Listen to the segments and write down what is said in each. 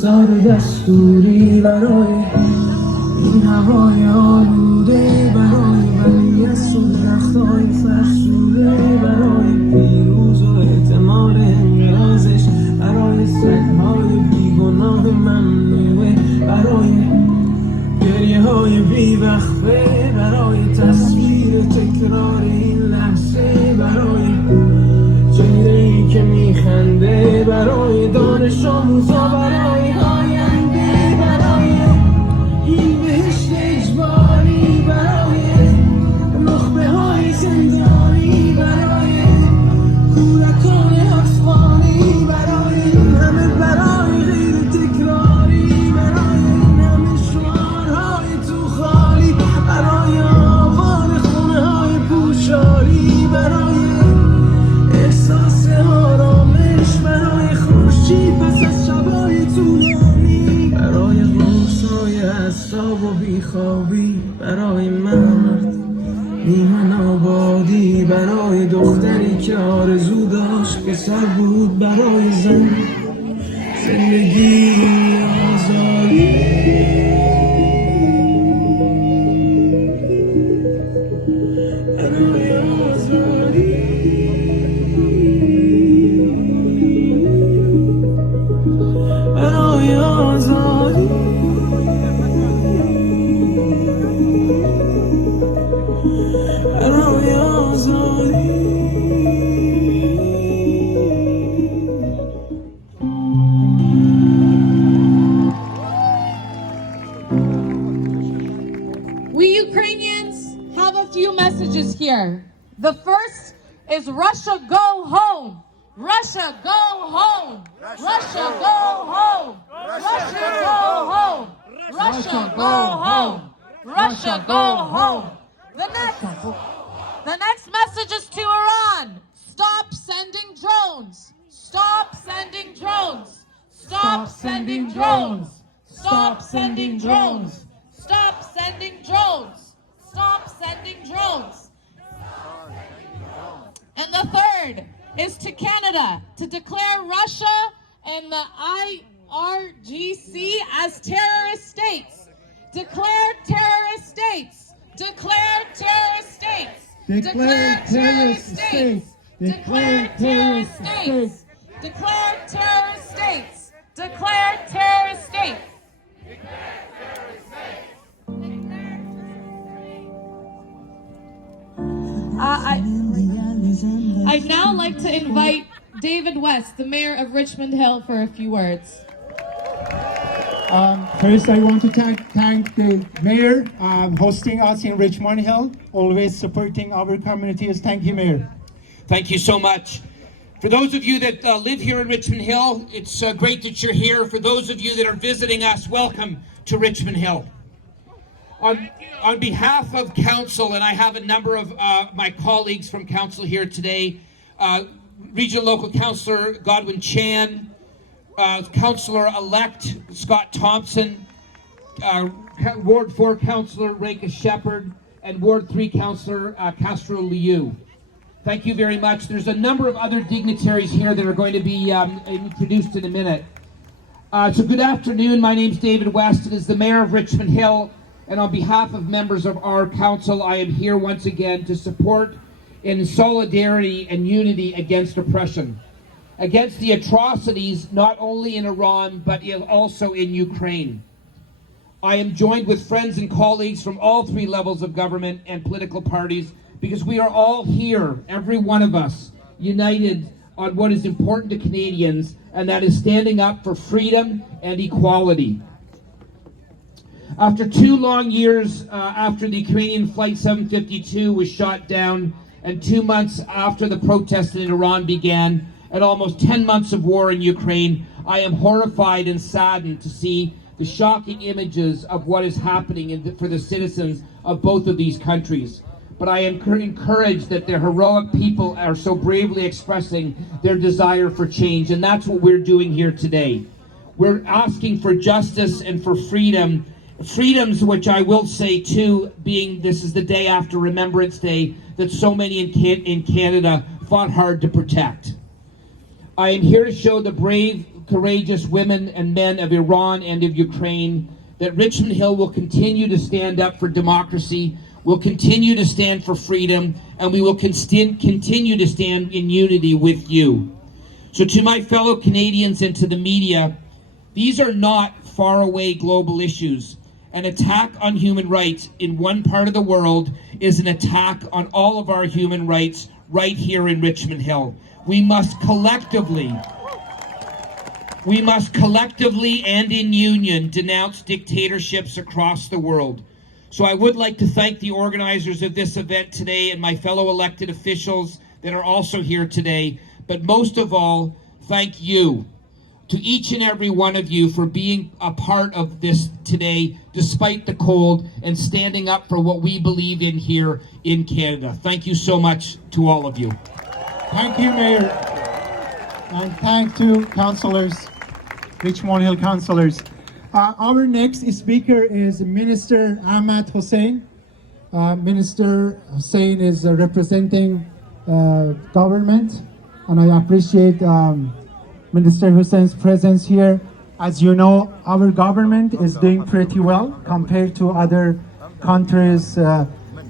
فرستاد دستوری برای این هوای آلوده، برای ولیعصر و درختای فرسوده، برای پیروز و احتمال انقراضش، برای سگهای بیگناه ممنوعه، برای گریه های بیوقفه، برای تصویر تکرار این لحظه، برای چهره‌ای که میخنده، برای دانش آموزا، برای آینده، برای این بهشت اجباری، برای نخبه های زندانی، برای کودکان افغانی، برای این همه برای غیر تکراری، برای این همه شعارهای تو خالی، برای آبان خونه های پوشالی، برای احساس آرامش، برای خورشید پس از شبای طولانی، برای روزهای حساب و بیخوابی، برای مرد میهن آبادی، برای دختری که آرزو داشت پسر بود، برای زن زندگی آزادی، برای آزادی، برای آزادی، برای آزادی. We Ukrainians have a few messages here. The first is Russia go home. Russia go home. Russia go home. Russia go home. Russia go home. Russia go home. The next message is to Iran. Stop sending drones. Stop sending drones. Stop sending drones. Stop sending drones. Stop sending drones. Stop sending drones. And the third is to Canada to declare Russia and the IRGC as terrorist states. Declare terrorist states. Declare terrorist states. Declare terrorist states. Declare terrorist states. Declare terrorist states. Declare terrorist states. I'd now like to invite David West, the mayor of Richmond Hill, for a few words. First, I want to thank the mayor hosting us in Richmond Hill, always supporting our communities. Thank you, Mayor. Thank you so much. For those of you that live here in Richmond Hill, it's great that you're here. For those of you that are visiting us, welcome to Richmond Hill. On behalf of Council, and I have a number of my colleagues from Council here today, Regional Local Councillor Godwin Chan, Councillor-elect Scott Thompson, Ward 4 Councillor Reka Shepherd, and Ward 3 Councillor Castro Liu. Thank you very much. There's a number of other dignitaries here that are going to be introduced in a minute. So good afternoon. My name's David West. It is the Mayor of Richmond Hill. And on behalf of members of our council, I am here once again to support in solidarity and unity against oppression, against the atrocities not only in Iran, but also in Ukraine. I am joined with friends and colleagues from all three levels of government and political parties because we are all here, every one of us, united on what is important to Canadians, and that is standing up for freedom and equality. After 2 long years after the Ukrainian Flight 752 was shot down, and 2 months after the protests in Iran began, and almost 10 months of war in Ukraine, I am horrified and saddened to see the shocking images of what is happening for the citizens of both of these countries. But I am encouraged that their heroic people are so bravely expressing their desire for change, and that's what we're doing here today. We're asking for justice and for freedom, freedoms which I will say too, being this is the day after Remembrance Day, that so many in Canada fought hard to protect. I am here to show the brave courageous women and men of Iran and of Ukraine that Richmond Hill will continue to stand up for democracy, will continue to stand for freedom, and we will continue to stand in unity with you. So to my fellow Canadians and to the media, these are not faraway global issues. An attack on human rights in one part of the world is an attack on all of our human rights right here in Richmond Hill. We must collectively and in union denounce dictatorships across the world. So I would like to thank the organizers of this event today and my fellow elected officials that are also here today, but most of all, thank you, to each and every one of you, for being a part of this today, despite the cold, and standing up for what we believe in here in Canada. Thank you so much to all of you. Thank you, Mayor. And thank to councillors, Richmond Hill councillors. Our next speaker is Minister Ahmad Hussain. Minister Hussain is representing government, and I appreciate Minister Hussein's presence here. As you know, our government is doing pretty well compared to other countries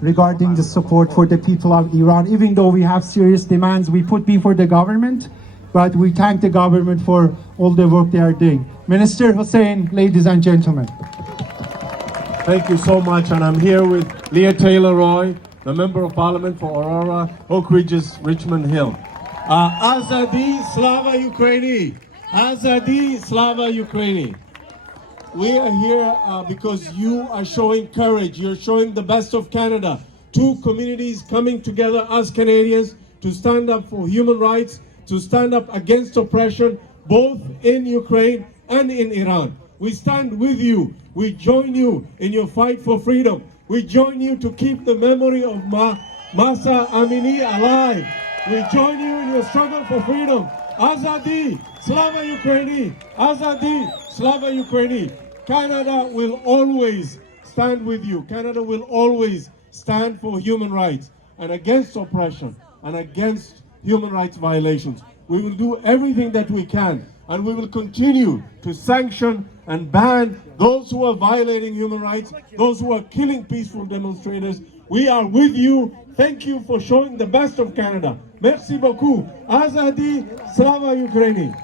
regarding the support for the people of Iran. Even though we have serious demands, we put before the government, but we thank the government for all the work they are doing. Minister Hussain, ladies and gentlemen. Thank you so much, and I'm here with Leah Taylor-Roy, the Member of Parliament for Aurora, Oak Ridges, Richmond Hill. Azadi Slava Ukraini! Azadi Slava Ukraini! We are here because you are showing courage. You're showing the best of Canada. Two communities coming together as Canadians to stand up for human rights, to stand up against oppression, both in Ukraine and in Iran. We stand with you. We join you in your fight for freedom. We join you to keep the memory of Mahsa Amini alive. We join you in your struggle for freedom. Azadi Slava Ukraini! Azadi Slava Ukraini! Canada will always stand with you. Canada will always stand for human rights and against oppression and against human rights violations. We will do everything that we can, and we will continue to sanction and ban those who are violating human rights, those who are killing peaceful demonstrators. We are with you. Thank you for showing the best of Canada. Merci beaucoup. Azadi Slava Ukraini.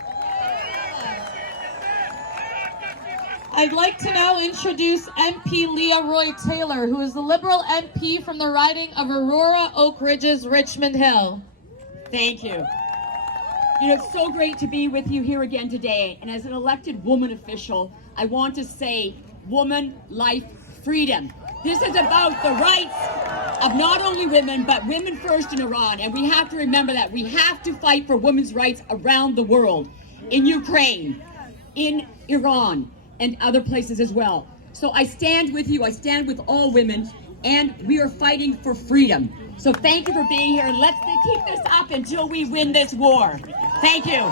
I'd like to now introduce MP Leah Roy Taylor, who is the Liberal MP from the riding of Aurora, Oak Ridges, Richmond Hill. Thank you. You know, it's so great to be with you here again today. And as an elected woman official, I want to say woman, life, freedom. This is about the rights of not only women, but women first in Iran. And we have to remember that. We have to fight for women's rights around the world, in Ukraine, in Iran, and other places as well. So I stand with you. I stand with all women, and we are fighting for freedom. So thank you for being here, and let's keep this up until we win this war. Thank you.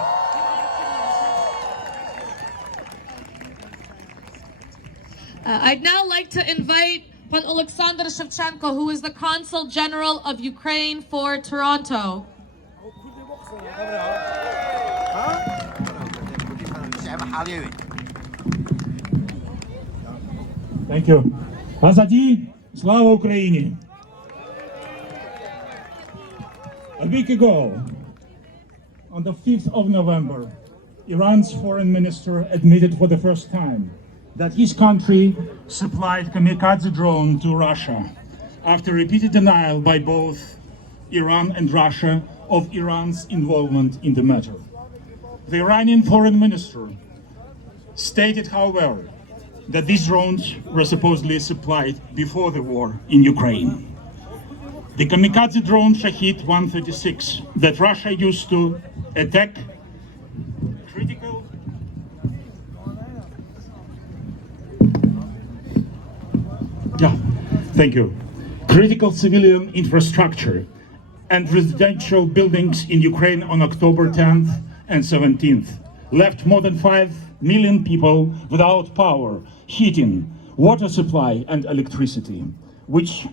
I'd now like to invite Pan Alexander Shevchenko, who is the Consul General of Ukraine for Toronto. Thank you. Azadi, Slava Ukraini. A week ago, on the 5th of November, Iran's foreign minister admitted for the first time that his country supplied kamikaze drone to Russia after repeated denial by both Iran and Russia of Iran's involvement in the matter. The Iranian foreign minister stated, however, that these drones were supposedly supplied before the war in Ukraine. The kamikaze drone Shahed 136 that Russia used to attack critical civilian infrastructure and residential buildings in Ukraine on October 10th and 17th, left more than 5 million people without power, heating, water supply and electricity, which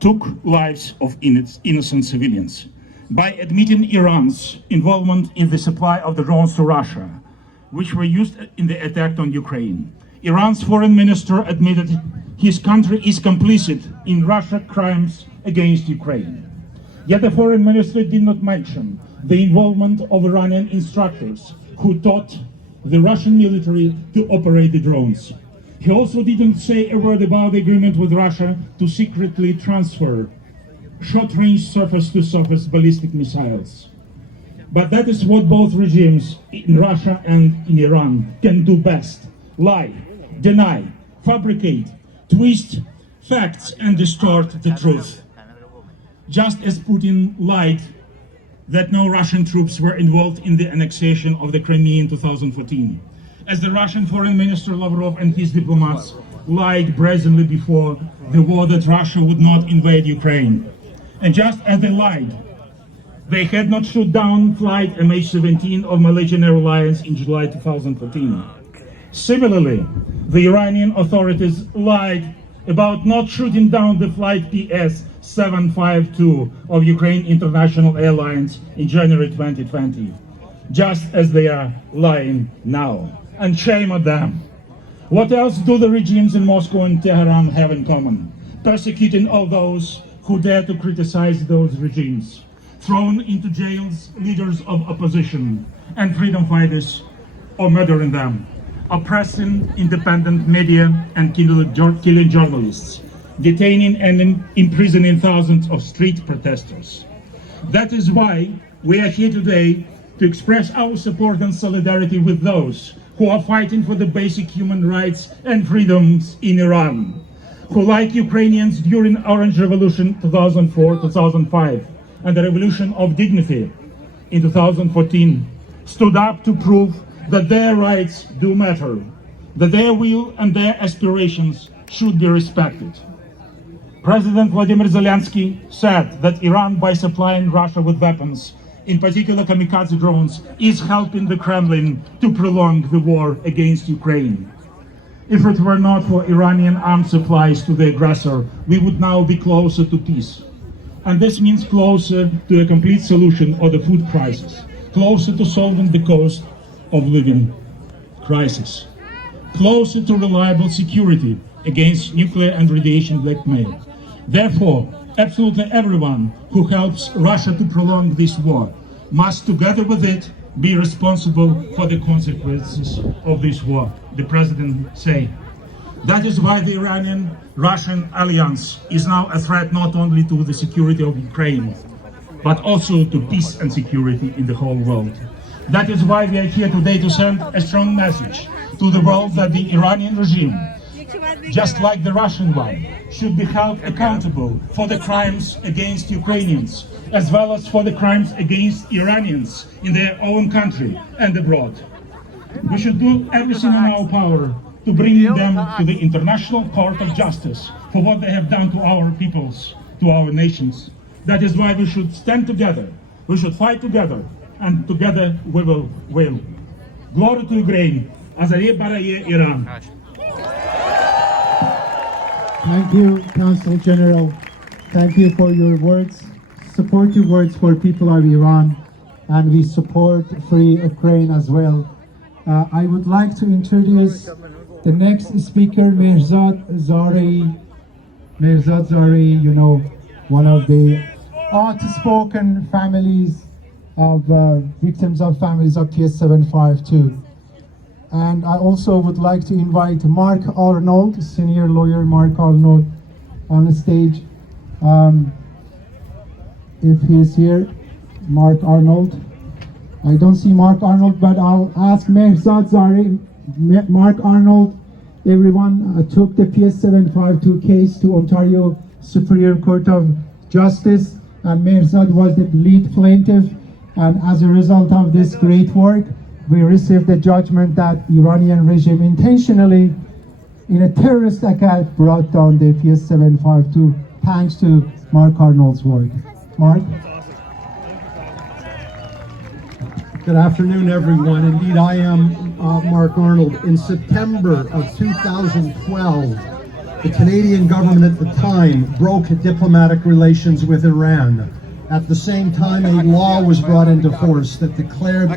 took lives of innocent civilians. By admitting Iran's involvement in the supply of the drones to Russia, which were used in the attack on Ukraine. Iran's foreign minister admitted his country is complicit in Russia's crimes against Ukraine. Yet the foreign minister did not mention the involvement of Iranian instructors who taught the Russian military to operate the drones. He also didn't say a word about the agreement with Russia to secretly transfer short-range surface-to-surface ballistic missiles. But that is what both regimes in Russia and in Iran can do best: lie, deny, fabricate, twist facts and distort the truth. Just as Putin lied that no Russian troops were involved in the annexation of the Crimea in 2014, as the Russian Foreign Minister Lavrov and his diplomats lied brazenly before the war that Russia would not invade Ukraine. And just as they lied, they had not shot down flight MH17 of Malaysian Airlines in July 2014. Similarly, the Iranian authorities lied about not shooting down the flight PS752 of Ukraine International Airlines in January 2020, just as they are lying now. And shame on them. What else do the regimes in Moscow and Tehran have in common? Persecuting all those who dare to criticize those regimes, thrown into jails leaders of opposition and freedom fighters, or murdering them, oppressing independent media and killing journalists, detaining and imprisoning thousands of street protesters. That is why we are here today to express our support and solidarity with those who are fighting for the basic human rights and freedoms in Iran, who, like Ukrainians during Orange Revolution 2004-2005 and the Revolution of Dignity in 2014, stood up to prove that their rights do matter, that their will and their aspirations should be respected. President Vladimir Zelensky said that Iran, by supplying Russia with weapons, in particular kamikaze drones, is helping the Kremlin to prolong the war against Ukraine. If it were not for Iranian arms supplies to the aggressor, we would now be closer to peace. And this means closer to a complete solution of the food crisis, closer to solving the cost of living crisis, closer to reliable security against nuclear and radiation blackmail. Therefore, absolutely everyone who helps Russia to prolong this war must, together with it, be responsible for the consequences of this war, the president said. That is why the Iranian-Russian alliance is now a threat not only to the security of Ukraine, but also to peace and security in the whole world. That is why we are here today to send a strong message to the world that the Iranian regime, just like the Russian one, should be held accountable for the crimes against Ukrainians, as well as for the crimes against Iranians in their own country and abroad. We should do everything in our power to bring them to the International Court of Justice for what they have done to our peoples, to our nations. That is why we should stand together, we should fight together, and together we will win. Glory to Ukraine, Azariye Baraye Iran. Thank you, Consul General. Thank you for your words, supportive words for people of Iran, and we support free Ukraine as well. I would like to introduce the next speaker, Mehrzad Zarei. Mehrzad Zarei, you know, one of the outspoken families of victims of families of PS752. And I also would like to invite Mark Arnold, senior lawyer Mark Arnold, on the stage. If he is here, Mark Arnold. I don't see Mark Arnold, but I'll ask Mehrzad Zarei. Mark Arnold, everyone took the PS752 case to Ontario Superior Court of Justice, and Mehrzad was the lead plaintiff. And as a result of this great work, we received the judgment that Iranian regime intentionally, in a terrorist attack, brought down the PS752, thanks to Mark Arnold's work. Mark? Good afternoon, everyone. Indeed, I am Mark Arnold. In September of 2012, the Canadian government at the time broke diplomatic relations with Iran. At the same time, a law was brought into force that declared